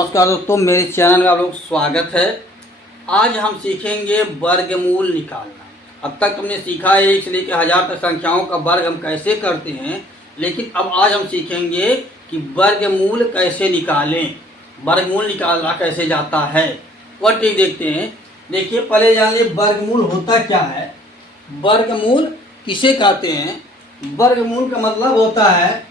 नमस्कार दोस्तों, मेरे चैनल में आप लोग स्वागत है। आज हम सीखेंगे वर्गमूल निकालना। अब तक तुमने सीखा है 1 से लेकर 1000 तक संख्याओं का वर्ग हम कैसे करते हैं, लेकिन अब आज हम सीखेंगे कि वर्गमूल कैसे निकालें, वर्गमूल निकालना कैसे जाता है वह ट्रिक देखते हैं। देखिए, पहले जान लीजिए वर्गमूल होता क्या है। वर्गमूल किसे कहते हैं? वर्गमूल का मतलब होता है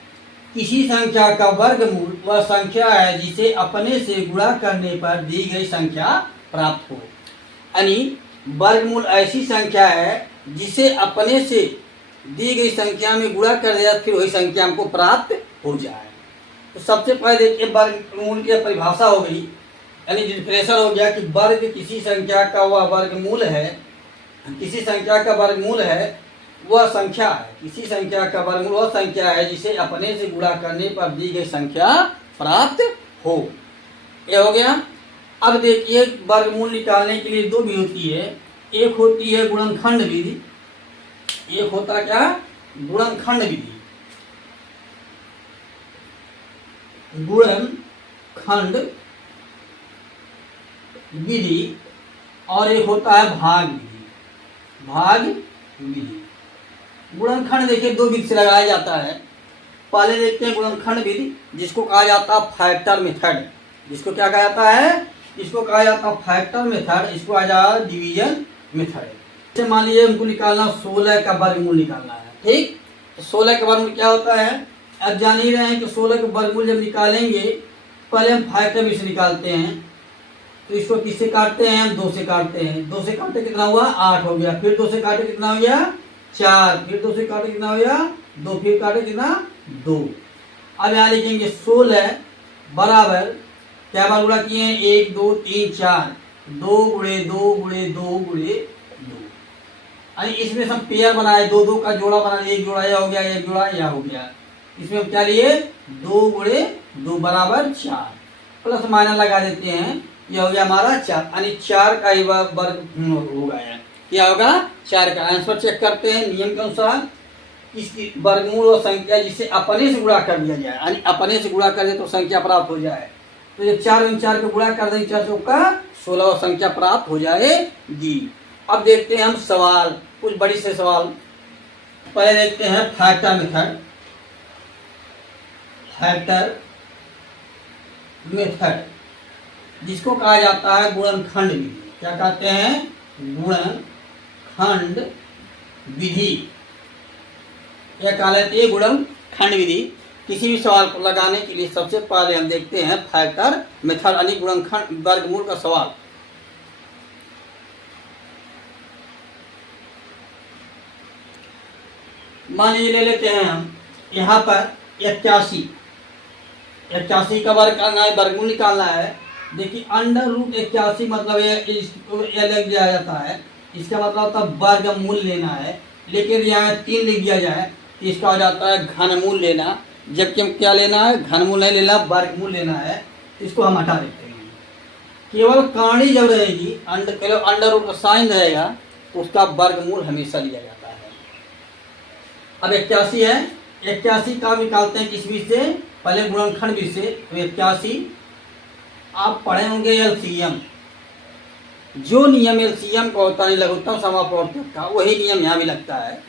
किसी संख्या का वर्गमूल वह संख्या है जिसे अपने से गुणा करने पर दी गई संख्या प्राप्त हो। यानी वर्गमूल ऐसी संख्या है जिसे अपने से दी गई संख्या में गुणा कर दिया फिर वही संख्या हमको प्राप्त हो जाए। तो सबसे पहले देखिए वर्गमूल की परिभाषा हो गई, यानी डिफिनेशन हो गया कि वर्ग किसी संख्या का वह वर्गमूल है, किसी संख्या का वर्गमूल है वह संख्या है, किसी संख्या का वर्गमूल वह संख्या है जिसे अपने से गुणा करने पर दी गई संख्या प्राप्त हो। यह हो गया। अब देखिए, वर्गमूल निकालने के लिए दो विधि होती है। एक होती है गुणनखंड विधि, एक होता क्या? गुणनखंड विधि। गुणनखंड विधि और एक होता है भाग विधि। भाग विधि। गुणनखंड देखिए दो विधि से लगाया जाता है। पहले देखते हैं गुणनखंड विधि, जिसको कहा जाता है फैक्टर मेथड। जिसको क्या कहा जाता है? इसको कहा जाता है फैक्टर मेथड, इसको कहा जाता है डिवीजन मेथड। जैसे मान लीजिए हमको निकालना 16 का वर्गमूल निकालना है, ठीक? तो 16 का वर्गमूल क्या होता है? अब जान ही रहे हैं कि 16 का वर्गमूल जब निकालेंगे पहले हम फैक्टर में से निकालते हैं। तो इसको किससे काटते हैं? हम 2 से काटते हैं। 2 से काटते कितना हुआ? 8 हो गया। फिर 2 से काटे कितना हो गया? 4। फिर 2 से काटे कितना हो गया? 2। फिर काटे कितना? 2। अब यहाँ लिखेंगे 16 बराबर क्या बार गुणा किए हैं? 1 2 3 4, 2 गुणे 2 गुणे 2 गुणे 2। इसमें सब पेयर बनाए, 2 2 का जोड़ा बना, एक जोड़ा यह हो गया, एक जोड़ा यह हो गया। इसमें हम क्या लिए? 2 गुणे 2 बराबर 4, प्लस माइनस लगा देते हैं। यह हो गया हमारा 4, यानी 4 का ही वर्ग हो गया। क्या होगा? 4 का। आंसर चेक करते हैं नियम के अनुसार। इसकी वर्गमूल और संख्या जिसे अपने से गुणा कर दिया जाए, यानी अपने से गुणा कर दे तो संख्या प्राप्त हो जाए। तो ये 4 और 4 को गुणा कर देंगे, 4 चौका 16 और संख्या प्राप्त हो जाएगी। अब देखते हैं हम सवाल, कुछ बड़ी से सवाल। पहले देखते हैं फैक्टर मेथड। फैक्टर मेथड जिसको कहा जाता है गुणनखंड विधि। क्या कहते हैं? गुणनखंड विधि। यह कहा लेते हैं गुणनखंड विधि। किसी भी सवाल को लगाने के लिए सबसे पहले हम देखते हैं फैक्टर मेथड, यानी गुणनखंड वर्गमूल का सवाल। मान लीजिए ले लेते हैं हम यहाँ पर 81 का वर्ग करना है, वर्गमूल निकालना है। देखिए √81 मतलब ये लिख दिया जाता है, इसका मतलब होता है वर्गमूल लेना है। लेकिन यहाँ 3 लिख दिया जाए तो इसका हो जाता है घनमूल लेना, जबकि हम क्या लेना है? घनमूल नहीं लेना, वर्गमूल लेना है। इसको हम हटा देते हैं। केवल कहानी जब रहेगी, अंडर रूट का साइन रहेगा तो उसका वर्गमूल हमेशा लिया जाता है। अब 81 है, 81 का निकालते हैं किस विधि से? पहले गुणनखंड विधि से। तो 81 आप पढ़े होंगे एलसीएम। जो नियम एलसीएम का होता है लघुत्तम समापवर्तक का, वही नियम यहाँ भी लगता है।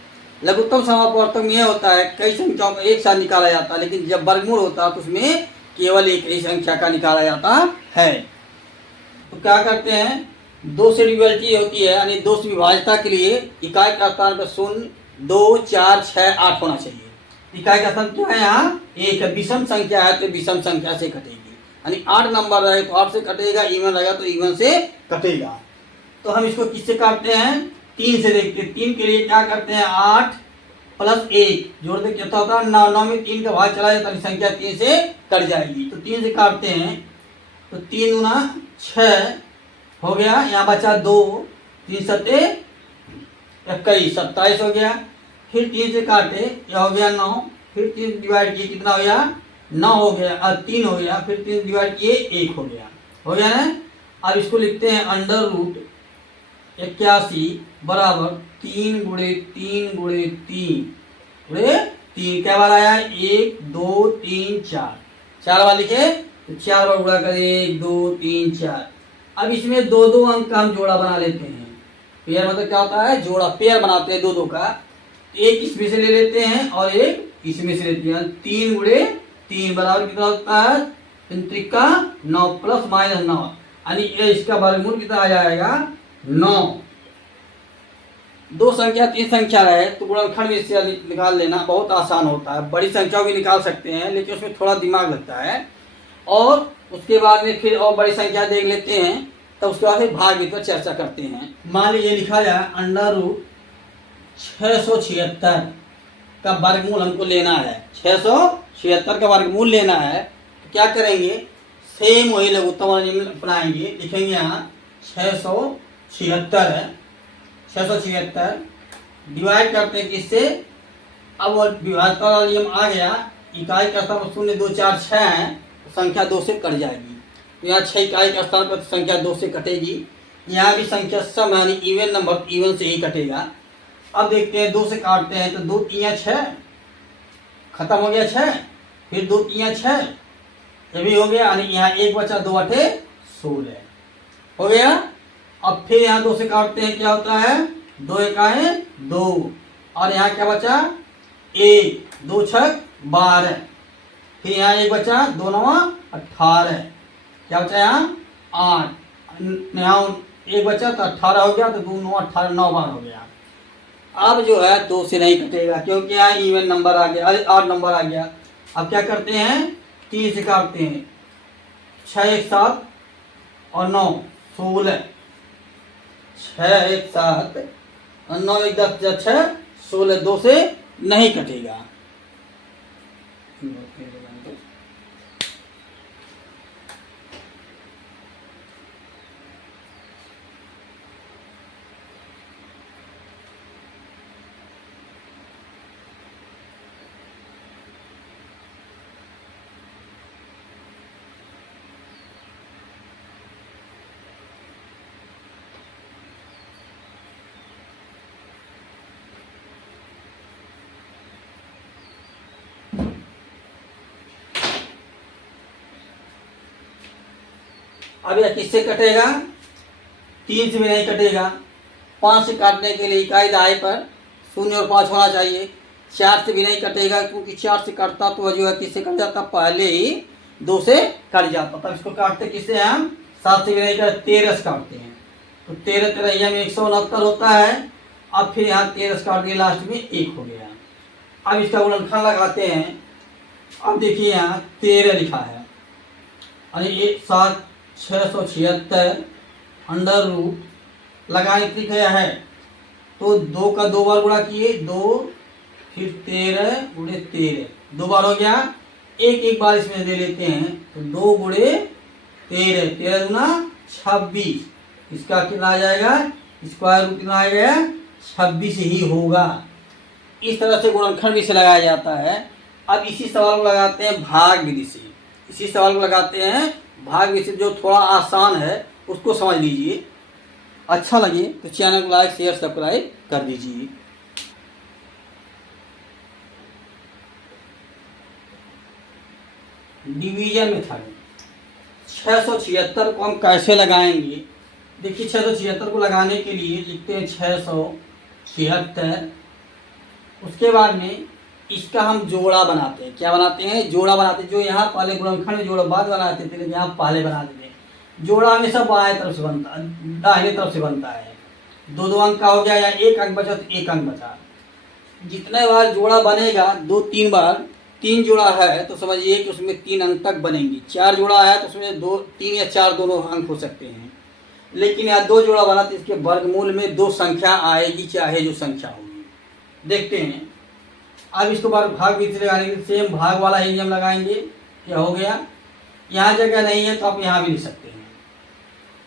लघुत्तम समापवर्तक में यह होता है कई संख्याओं का एक साथ निकाला जाता है, लेकिन जब वर्गमूल होता है तो उसमें केवल एक ही संख्या का निकाला जाता है। तो क्या करते हैं? 2 से डिविजिबिलिटी होती है, यानी 2 से विभाज्यता के लिए इकाई का स्थान पर 0 2 4 6 8 होना चाहिए। इकाई का स्थान क्या है? यहाँ 1 है। विषम संख्या है तो विषम संख्या से कटेगी, यानी 8 नंबर रहे तो 8 से कटेगा, इवन रहेगा तो इवन से कटेगा। तो हम इसको किससे काटते हैं? 3 से देखते हैं। 3 के लिए क्या करते हैं? 8 प्लस 1 जोड़ दे, कितना होता है? 9। 9 में 3 का भाग चला जाता है, संख्या 3 से कट जाएगी। तो 3 से काटते हैं तो 3 गुना 6 हो गया, यहाँ बचा 2, 3 सत्ते 21, 27 हो गया। फिर 3 से काटे, यह हो गया 9। फिर 3 डिवाइड किए, कितना हो गया? 9 हो गया। अब 3 हो गया, फिर 3 डिवाइड किए 1 हो गया। हो गया ना? अब इसको लिखते हैं √81 बराबर 3 गुणे 3 गुणे 3 गुणे 3। क्या बार आया? 1 2 3 4 बार लिखे। तो 4 बार गुणा करें, 1 2 3 4। अब इसमें दो दो अंक का हम जोड़ा बना लेते हैं। पेयर मतलब क्या होता है, जोड़ा, पेयर बनाते हैं दो दो का। एक इसमें से ले लेते हैं और एक इसमें से लेते हैं। 3 गुणे 3 बराबर कितना होता है, 3 का 9 प्लस माइनस 9, यानी इसका वर्गमूल कितना आ जाएगा, 9। दो संख्या तीन संख्या रहे तो गुणनखंड में इससे निकाल लेना बहुत आसान होता है। बड़ी संख्याओं भी निकाल सकते हैं लेकिन उसमें थोड़ा दिमाग लगता है। और उसके बाद में फिर और बड़ी संख्या देख लेते हैं, तो उसके बाद फिर भाग पर चर्चा करते हैं। मान लीजिए लिखा जाए अंडर रूट 676 का वर्गमूल हमको लेना है। 676 का वर्गमूल लेना है तो क्या करेंगे, सेम वही लघुत्तम अपनाएंगे। लिखेंगे यहाँ 676 है, 676 डिवाइड करते हैं किससे, अब वो विभाजन वाला नियम आ गया। इकाई का स्थान 0 2 4 6 है तो संख्या 2 से कट जाएगी। तो यहाँ 6 इकाई का स्थान पर संख्या 2 से कटेगी। यहाँ भी संख्या सम यानी इवन नंबर, इवन से ही कटेगा। अब देखते हैं 2 से काटते हैं तो 2 3 6 खत्म हो गया 6, फिर 2 3 6 ये भी हो गया, यानी यहाँ 1 बचा, 2 8 16 हो गया। अब फिर यहाँ 2 से काटते हैं, क्या होता है, 2 1 2, और यहाँ क्या बचा 1, 2 6 12, फिर यहाँ 1 बचा, 2 9 18, क्या बचा यहाँ 8, यहाँ 1 बचा तो 18 हो गया, तो 2 9 18 9 बार हो गया। अब जो है 2 से नहीं कटेगा क्योंकि यहाँ इवन नंबर आ गया, अरे 8 नंबर आ गया। अब क्या करते हैं, 3 से काटते हैं, 6 1 7 और 9 16, 6 1 7 और 9 1 10 6 16, 2 से नहीं कटेगा। अब यह किससे कटेगा, 3 से भी नहीं कटेगा। 5 से काटने के लिए इकाई दाएं पर 0 और 5 होना चाहिए। 4 से भी नहीं कटेगा क्योंकि 4 से कटता तो जो है किससे कट जाता, पहले ही 2 से कट जाता। तब इसको काटते किससे हैं हम, 7 से भी नहीं करते, 13 से काटते हैं। तो 13 13 में 169 होता है। अब फिर यहाँ 13 से काट दिए, लास्ट में 1 हो गया। अब इसका गुणनखंड लगाते हैं। अब देखिए यहाँ 13 लिखा है और ये 676 अंडर रूट लगाने ठीक है, तो 2 का 2 बार गुणा किए, 2 फिर 13 गुणे 13, 2 बार हो गया। एक बार इसमें दे लेते हैं तो 2 गुणे 13, 13 गुना 26, इसका कितना आ जाएगा, स्क्वायर रूट कितना आ गया, 26 ही होगा। इस तरह से गुणनखंड भी से लगाया जाता है। अब इसी सवाल को लगाते हैं भाग विधि से। इसी सवाल को लगाते हैं भाग विधि से, जो थोड़ा आसान है उसको समझ लीजिए। अच्छा लगे तो चैनल को लाइक शेयर सब्सक्राइब कर दीजिए। डिवीजन मेथड 676 को हम कैसे लगाएंगे, देखिए 676 को लगाने के लिए लिखते हैं 676। उसके बाद में इसका हम जोड़ा बनाते हैं। क्या बनाते हैं, जोड़ा बनाते हैं। जो यहाँ पहले गुणनखंड में जोड़ा बाद बनाते थे लेकिन यहाँ पहले बना देते हैं। जोड़ा हमेशा बाएं तरफ से बनता है, दाहिने तरफ से बनता है। 2 2 अंक का हो गया, या 1 अंक बचा तो 1 अंक बचा। जितने बार जोड़ा बनेगा 2 3 बार, 3 जोड़ा है तो समझिए कि उसमें 3 अंक तक बनेंगी। 4 जोड़ा है तो उसमें 2 3 या 4 दोनों अंक हो सकते हैं। लेकिन यहाँ 2 जोड़ा बना तो इसके वर्गमूल में 2 संख्या आएगी, चाहे जो संख्या होगी। देखते हैं। अब इसको बार भाग विधि से लगाने के लिए सेम भाग वाला ही नियम लगाएंगे। क्या हो गया, यहाँ जगह नहीं है तो आप यहाँ भी लिख सकते हैं।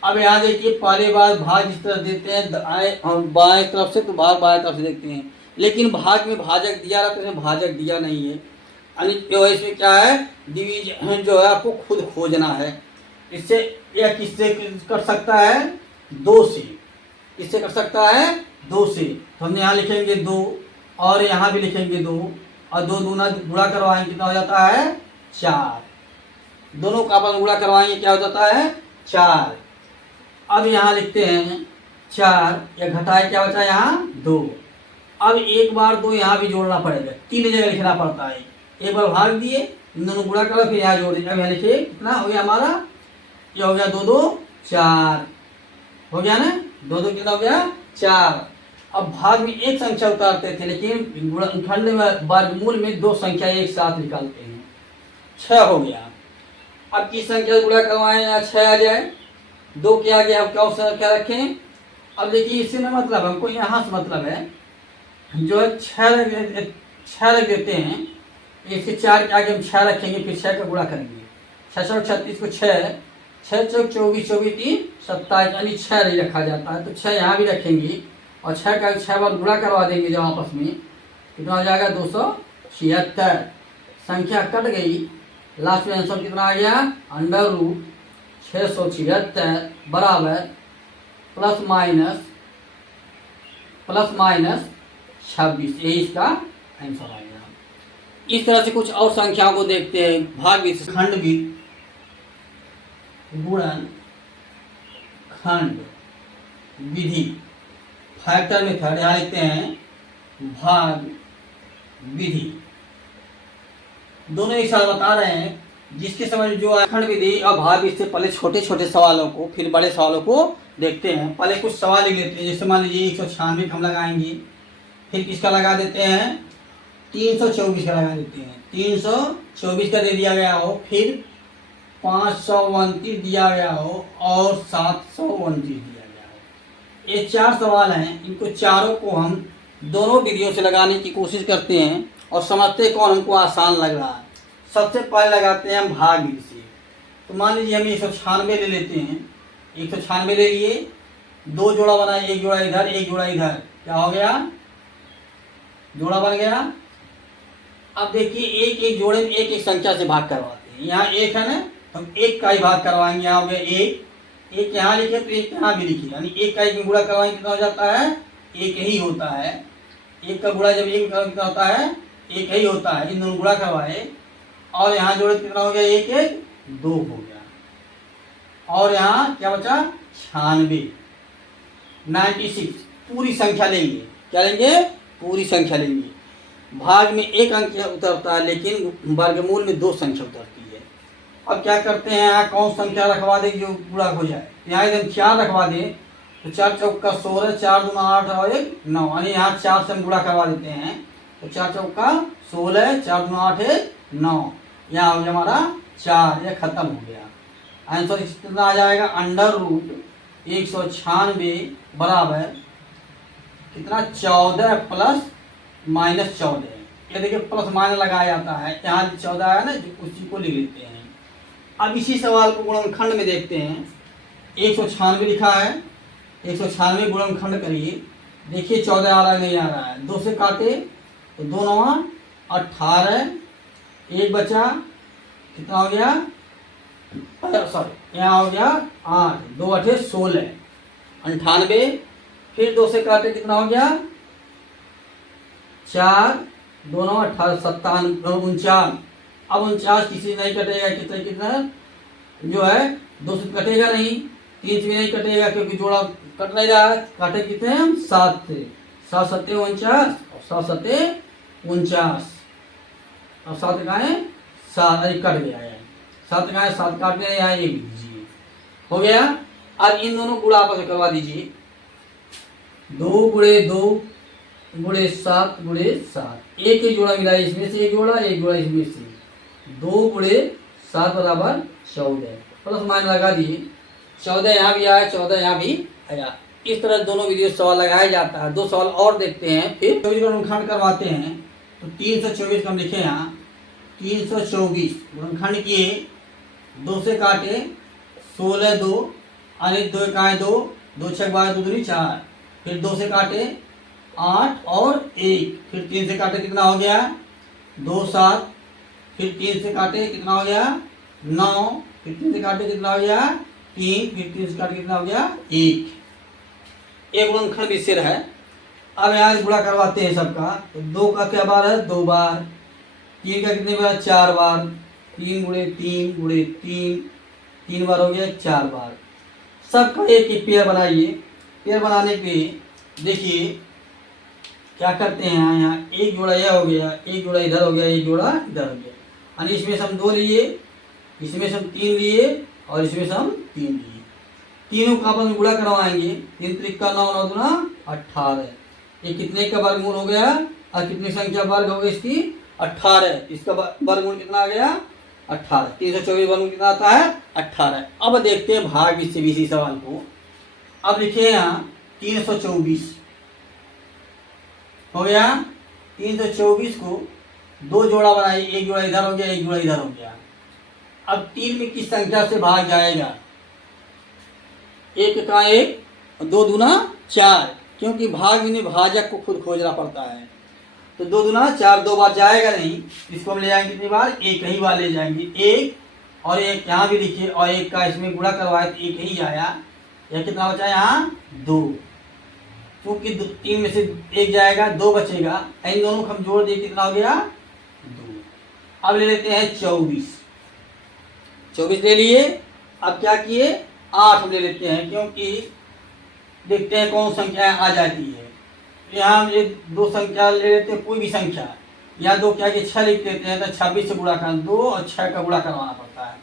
अब यहाँ देखिए पहले बार भाग इस तरह देते हैं दाएं और बाएं तरफ से, तो भाग बाएं तरफ से देखते हैं। लेकिन भाग में भाजक दिया रहा तो इसमें भाजक दिया नहीं है। यानी जो है इसमें क्या है, डिवीजन जो है आपको खुद खोजना है। इससे यह किससे कर सकता है, 2 से। किससे कर सकता है, 2 से। तो हम यहाँ लिखेंगे 2 और यहाँ भी लिखेंगे 2 और 2 दूना गुणा करवाएंगे कितना हो जाता है, 4। दोनों का आपस में गुणा करवाएंगे, क्या हो जाता है 4। अब यहाँ लिखते हैं 4, या घटाए क्या बचा यहाँ 2। अब एक बार 2 यहाँ भी जोड़ना पड़ेगा, 3 जगह लिखना पड़ता है। एक बार भाग दिए, इन दोनों गुणा करो, फिर यहाँ जोड़ दिए। अब यहाँ लिखिए कितना हो गया हमारा, ये हो गया 2 2 4 हो गया ना, 2 2 कितना हो गया 4। अब भाग में एक संख्या उतारते थे, लेकिन गुणनखंड में वर्गमूल में 2 संख्या एक साथ निकालते हैं। 6 हो गया। अब किस संख्या से गुणा करवाएं यहाँ 6 आ जाए, 2 के आगे हम क्या रखें। अब देखिए इससे ना मतलब हमको यहाँ से मतलब है, जो है 6 रख देते हैं, इसके 4 के आगे हम 6 रखेंगे, फिर 6 का गुणा करेंगे। 6 6 36 को 6 6 चौक 24 24 3 27, यानी 6 नहीं रखा जाता है, तो 6 यहाँ भी रखेंगे और 6 का 6 बार गुणा करवा देंगे जब आपस में, कितना हो जाएगा 276। संख्या कट गई, लास्ट में आंसर कितना आ गया अंडर रूट 676 बराबर प्लस माइनस 26। यही इसका आंसर आएगा। इस तरह से कुछ और संख्याओं को देखते हैं। भाग खंड भी गुणन खंड विधि, फैक्टर मेथड, यहाँ लिखते हैं भाग विधि। दोनों एक साथ बता रहे हैं, जिसके समझ जो खंड विधि और भाग विधि से पहले छोटे छोटे सवालों को, फिर बड़े सवालों को देखते हैं। पहले कुछ सवाल लिख लेते हैं, जैसे मान लीजिए 196 हम लगाएंगे, फिर किसका लगा देते हैं 324 का लगा देते हैं। 324 का दे दिया गया हो, फिर 529 दिया गया हो और 729 दिया गया हो। ये 4 सवाल हैं, इनको चारों को हम दोनों विधियों से लगाने की कोशिश करते हैं और समझते कौन हमको आसान लग रहा है। सबसे पहले लगाते हैं हम भाग विधि से। तो मान लीजिए हम 196 ले लेते हैं, 196 ले लिए, 2 जोड़ा बनाए, एक जोड़ा इधर एक जोड़ा इधर, क्या हो गया जोड़ा बन गया। अब देखिए एक एक जोड़े में एक एक संख्या से भाग करवाते हैं। यहाँ 1 है ना, हम 1 का ही भाग करवाएंगे। यहाँ हो गया 1 यहाँ लिखे तो 1 यहाँ भी लिखिए, यानी 1 का 1 में गुणा करवाएंगे कितना हो जाता है 1 ही होता है। 1 का गुणा जब 1 में कितना होता है 1 ही होता है। इन दोनों गुणा करवाए और यहाँ जोड़े कितना हो गया 1 1 2 हो गया, और यहाँ क्या बचा 96 पूरी संख्या लेंगे। क्या लेंगे पूरी संख्या लेंगे। भाग में 1 अंक उतरता है, लेकिन वर्गमूल में 2 संख्या उतरती है। अब क्या करते हैं, यहाँ कौन संख्या रखवा दे जो पूरा हो जाए। यहाँ एकदम 4 रखवा दें तो 4 चौका 16, 4 दूना 8 और 1 9, यानी यहाँ 4 से हम गुणा करवा देते हैं। तो 4 चौका 16, 4 दूना 8 1 9, यहाँ हो गया हमारा 4, यह खत्म हो गया। आंसर कितना आ जाएगा अंडर रूट 196 बराबर कितना 14 प्लस माइनस 14। ये देखिए प्लस माइनस लगाया जाता है, यहाँ 14 है ना, उसी को लिख लेते हैं। अब इसी सवाल को गुणनखंड में देखते हैं। 196 लिखा है, 196 गुणनखंड करिए। देखिए 14 आ रहा है नहीं आ रहा है, 2 से काटे तो 2 9 18, 1 बचा कितना हो गया सॉरी यहाँ हो गया 8, 2 8 16 98, फिर 2 से काटे कितना हो गया 4 2 9 18 57 49। अब 49 किसी से नहीं कटेगा, कितना जो है 2 से कटेगा नहीं, 3 से भी नहीं कटेगा क्योंकि जोड़ा कट नहीं रहा है। काटे कितने हम 7 से, 7 7 49 और 7 7 49 और 7 गाय 7 कट गया है, 7 गाय 7 काटने यहाँ 1 दीजिए हो गया। अब इन दोनों गुणा आपस में करवा दीजिए। 2 गुणे 2 गुणे 7 गुणे 7, एक ही जोड़ा मिला है, इसमें से एक जोड़ा इसमें से 2 गुणे 7 बराबर 14, प्लस माइनस लगा दिए। 14 यहाँ भी आया, 14 यहाँ भी आया। इस तरह दोनों विधियों से सवाल लगाया जाता है। 2 सवाल और देखते हैं, फिर 24 का गुणनखंड करवाते हैं। तो 324 का हम लिखे यहाँ 324 गुणनखंड किए, 2 से काटे 16 2 अनित 2 इकाई 2 2 6 12 2 दूनी 4, फिर 2 से काटे 8 और 1, फिर 3 से काटे कितना हो गया 2 7, फिर 3 से काटे कितना हो गया 9, फिर 3 से काटे कितना हो गया 3, फिर 3 से काटे कितना हो गया 1। एक गुणनखंड भी सिर है। अब यहाँ गुणा करवाते हैं सबका। तो 2 का क्या बार है 2 बार, 3 का कितने बार 4 बार, 3 गुणे 3 गुणे 3, 3 बार हो गया, 4 बार। सबका एक एक पेयर बनाइए। पेयर बनाने पे देखिए क्या करते हैं, यहाँ एक जोड़ा यह हो गया, एक जोड़ा इधर हो गया, एक जोड़ा इधर हो गया, यानी इसमें से हम 2 लिए, इसमें से हम 3 लिए और इसमें से हम 3 लिए। तीनों का आपस में गुणा करवाएंगे। 3 त्रिक का 9, 9 दूना 18। ये कितने का वर्गमूल हो गया और कितनी संख्या वर्ग हो गई इसकी? 18। इसका वर्गमूल कितना आ गया? 18। 324 वर्गमूल कितना आता है? 18। अब देखते हैं भाग इससे भी इसी सवाल को। अब लिखिए यहाँ 324 हो गया। 324 को 2 जोड़ा बनाइए, एक जोड़ा इधर हो गया, एक जोड़ा इधर हो गया। अब 3 में किस संख्या से भाग जाएगा? 1 का 1, 2 दूना 4, क्योंकि भाग में भाजक को खुद खोजना पड़ता है। तो 2 दूना 4, 2 बार जाएगा नहीं, इसको हम ले जाएंगे कितनी बार? एक ही बार ले जाएंगे। 1 और 1 यहाँ भी लिखिए, और 1 का इसमें गुणा करवाए तो 1 ही आया। यह कितना बचा यहाँ? 2। क्योंकि 3 में से 1 जाएगा, 2 बचेगा, इन दोनों को हम जोड़ दिए, कितना हो गया? 2। अब ले लेते हैं 24 ले लिए। अब क्या किए? 8 ले लेते हैं, क्योंकि देखते हैं कौन संख्या आ जाती है। यहाँ हम ये 2 संख्या ले लेते हैं, कोई भी संख्या। यहाँ 2 क्या कि 6 लिख देते हैं, तो 26 से गुणा करना, 2 और 6 का गुणा करवाना पड़ता है।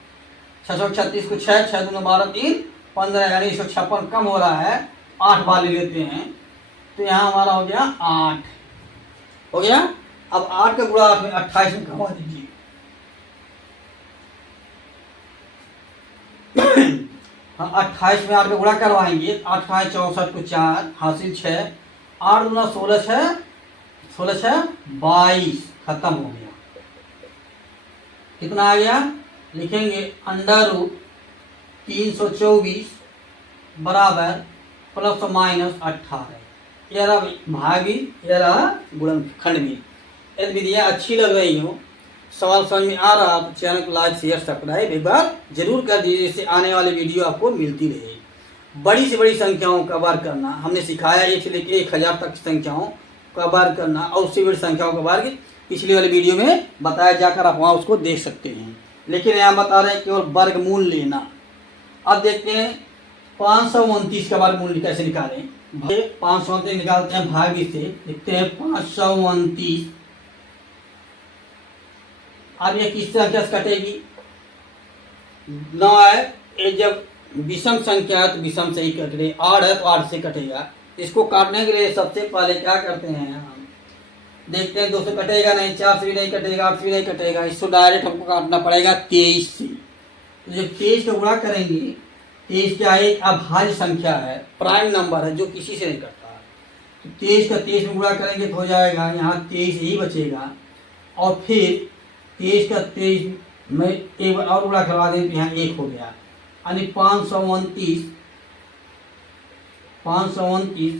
636 को 6, 6 दूना 12, 3 15, यानी 156 कम हो रहा है, 8 बार ले लेते हैं। तो यहाँ हमारा हो गया 8 हो गया। अब 8 का गुणा 8 में 28 में करवा दीजिए। हाँ, 28 में 8 का गुणा करवाएंगे। 8 का 64 को 4 हासिल 6, 8 दूना 16, 16 22, खत्म हो गया। कितना आ गया? लिखेंगे अंडर रूट 324 बराबर प्लस माइनस 18। यह रहा भागी, यह रहा गुणनखंड भी। यदि विधियाँ अच्छी लग रही हो, सवाल समझ में आ रहा तो चैनल को लाइक शेयर सब्सक्राइब एक बार जरूर कर दीजिए, जिससे आने वाली वीडियो आपको मिलती रहे। बड़ी से बड़ी संख्याओं का वर्ग करना हमने सिखाया, 1 से लेकर 1000 तक की संख्याओं का वर्ग करना, और उससे बड़ी संख्याओं का वर्ग पिछली वाली वीडियो में बताया, जाकर आप वहाँ उसको देख सकते हैं। लेकिन यहाँ बता रहे हैं केवल वर्गमूल लेना। अब देखते हैं 529 का वर्गमूल कैसे निकालें। 529 निकालते हैं भाग से, लिखते हैं 529। अब ये किस संख्या से कटेगी? 9 है, ये जब विषम संख्या है तो विषम से ही कट रही, 8 है तो 8 से कटेगा। इसको काटने के लिए सबसे पहले क्या करते हैं हम देखते हैं, 2 से कटेगा नहीं, 4 से भी नहीं कटेगा, 8 से भी नहीं कटेगा, इसको डायरेक्ट हमको काटना पड़ेगा 23 से। तो जब 23 का गुणा करेंगे, 23 क्या है? एक अभाज्य संख्या है, प्राइम नंबर है जो किसी से नहीं कटता। तो 23 का 23 में गुणा करेंगे तो हो जाएगा यहाँ 23 ही बचेगा, और फिर 23 का 23 में एक बार और गुणा करवा दें तो यहाँ 1 हो गया, यानी 529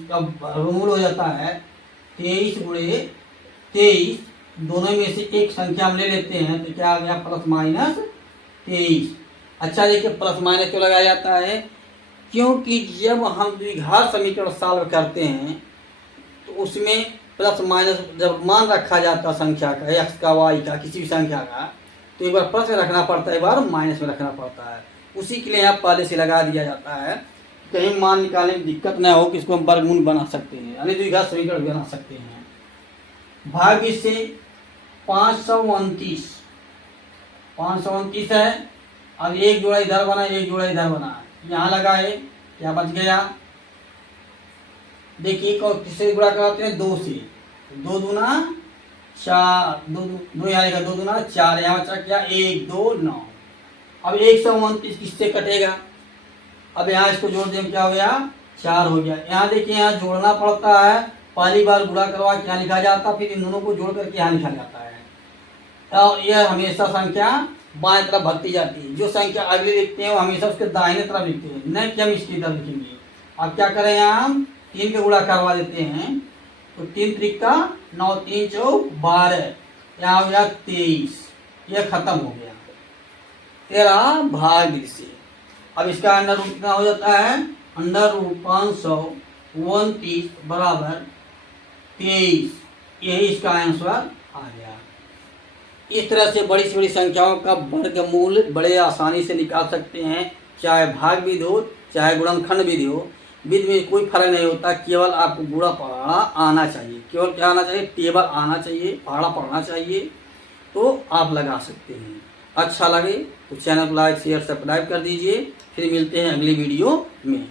का वर्गमूल हो जाता है 23 गुणे 23। दोनों में से एक संख्या हम ले लेते हैं, तो क्या आ गया? Plus minus 23। अच्छा देखिए, प्लस माइनस क्यों लगाया जाता है? क्योंकि जब हम द्विघात समीकरण सॉल्व करते हैं तो उसमें प्लस माइनस जब मान रखा जाता संख्या का, एक्स का, वाई का, किसी भी संख्या का, तो एक बार प्लस में रखना पड़ता है, एक बार माइनस में रखना पड़ता है। उसी के लिए यहाँ पहले से लगा दिया जाता है, कहीं मान निकालने में दिक्कत न हो कि इसको हम वर्गमूल बना सकते हैं, यानी द्विघात समीकरण बना सकते हैं। भाग से 529 है। अब एक जोड़ा इधर बना, एक जोड़ा इधर बना, यहाँ लगाए, क्या बच गया? देखिए किससे गुणा कराते हैं? 2 से। 2 दूना 4, 2 यहाँ आएगा, 2 दूना 4, यहाँ बचा क्या? 1 2 9। अब 129 किससे कटेगा? अब यहाँ इसको जोड़ दें, क्या हो गया? 4 हो गया। यहाँ देखिए, यहाँ जोड़ना पड़ता है, पहली बार गुणा करवा के यहाँ लिखा जाता, फिर इन दोनों को जोड़ करके यहाँ लिखा जाता है। और यह हमेशा संख्या बाएं तरफ भरती जाती है। जो संख्या अगली लिखते हैं वो हमेशा उसके दाहिने तरफ लिखते हैं, नहीं कि हम इसकी तरफ लिखेंगे। अब क्या करें? यहाँ हम 3 का गुणा करवा देते हैं, तो 3 त्रिक का 9, 3 चौक 12, यहाँ हो गया 23। यह खत्म हो गया 13 भाग से। अब इसका अंडर रूट कितना हो जाता है? अंडर रूट 529 बराबर 23। यही इसका आंसर आ गया। इस तरह से बड़ी से बड़ी संख्याओं का वर्गमूल बड़े आसानी से निकाल सकते हैं, चाहे भाग विधि हो चाहे गुणनखंड विधि हो। विधि में कोई फर्क नहीं होता, केवल आपको गुणा पढ़ना आना चाहिए। केवल क्या आना चाहिए? टेबल आना चाहिए, पढ़ना पढ़ना चाहिए, तो आप लगा सकते हैं। अच्छा लगे तो चैनल को लाइक शेयर सब्सक्राइब कर दीजिए। फिर मिलते हैं अगली वीडियो में।